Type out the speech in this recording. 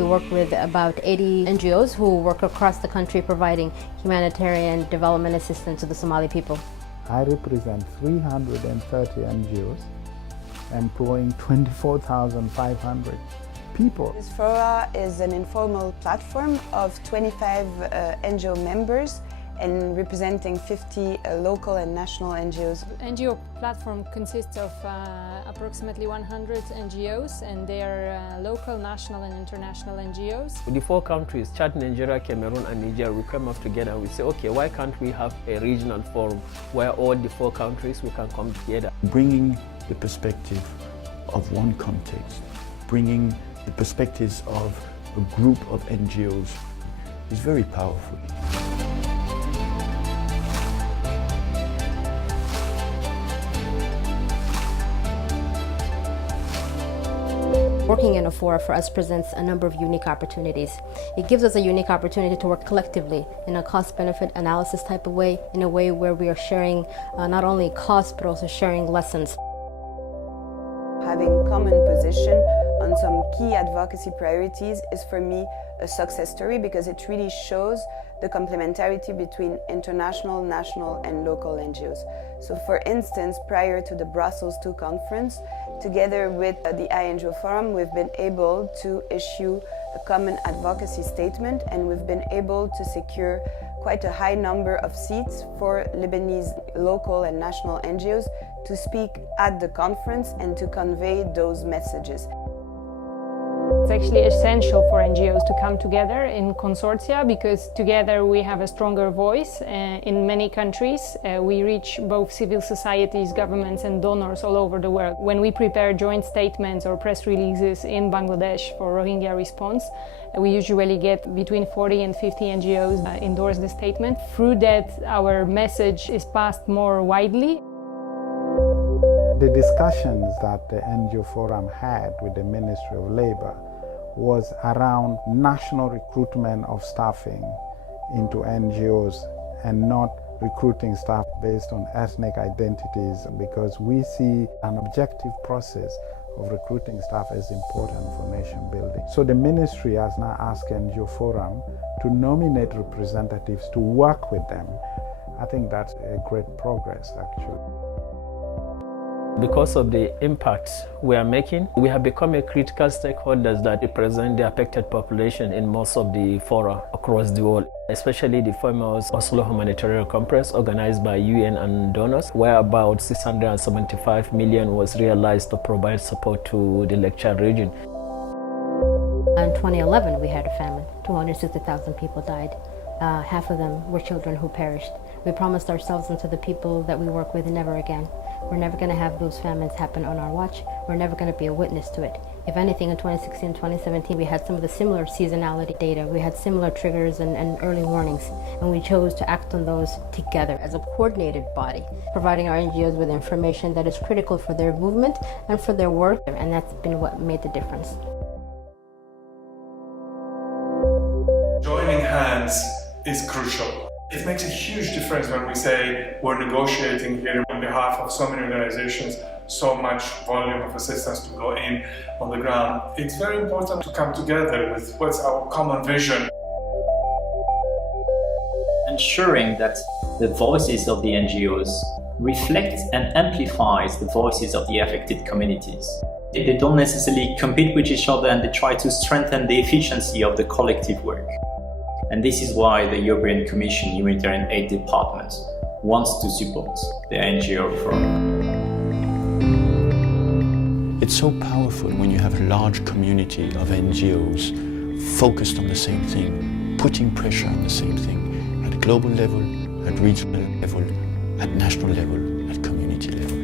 We work with about 80 NGOs who work across the country providing humanitarian development assistance to the Somali people. I represent 330 NGOs, employing 24,500 people. This Fora is an informal platform of 25 NGO members and representing 50 local and national NGOs. The NGO platform consists of approximately 100 NGOs, and they are local, national and international NGOs. The four countries, Chad, Nigeria, Cameroon and Niger, we come up together and we say, okay, why can't we have a regional forum where all the four countries we can come together? Bringing the perspective of one context, bringing the perspectives of a group of NGOs is very powerful. Working in a fora for us presents a number of unique opportunities. It gives us a unique opportunity to work collectively in a cost-benefit analysis type of way, in a way where we are sharing not only costs but also sharing lessons. Having common position on some key advocacy priorities is for me a success story because it really shows the complementarity between international, national and local NGOs. So for instance, prior to the Brussels II conference, together with the NGO Forum, we've been able to issue a common advocacy statement, and we've been able to secure quite a high number of seats for Lebanese local and national NGOs to speak at the conference and to convey those messages. It's actually essential for NGOs to come together in consortia because together we have a stronger voice. In many countries, we reach both civil societies, governments and donors all over the world. When we prepare joint statements or press releases in Bangladesh for Rohingya response, we usually get between 40 and 50 NGOs endorse the statement. Through that, our message is passed more widely. The discussions that the NGO Forum had with the Ministry of Labour was around national recruitment of staffing into NGOs and not recruiting staff based on ethnic identities, because we see an objective process of recruiting staff as important for nation building. So the ministry has now asked NGO Forum to nominate representatives to work with them. I think that's a great progress actually. Because of the impact we are making, we have become a critical stakeholders that represent the affected population in most of the fora across the world, especially the famous Oslo Humanitarian Conference organized by UN and donors, where about 675 million was realized to provide support to the Lake Chad region. In 2011, we had a famine. 260,000 people died. Half of them were children who perished. We promised ourselves and to the people that we work with never again. We're never going to have those famines happen on our watch. We're never going to be a witness to it. If anything, in 2016, 2017, we had some of the similar seasonality data. We had similar triggers and early warnings, and we chose to act on those together as a coordinated body, providing our NGOs with information that is critical for their movement and for their work, and that's been what made the difference. Joining hands is crucial. It makes a huge difference when we say we're negotiating here on behalf of so many organizations, so much volume of assistance to go in on the ground. It's very important to come together with what's our common vision. Ensuring that the voices of the NGOs reflect and amplifies the voices of the affected communities. They don't necessarily compete with each other, and they try to strengthen the efficiency of the collective work. And this is why the European Commission Humanitarian Aid Department wants to support the NGO Fora. It's so powerful when you have a large community of NGOs focused on the same thing, putting pressure on the same thing, at global level, at regional level, at national level, at community level.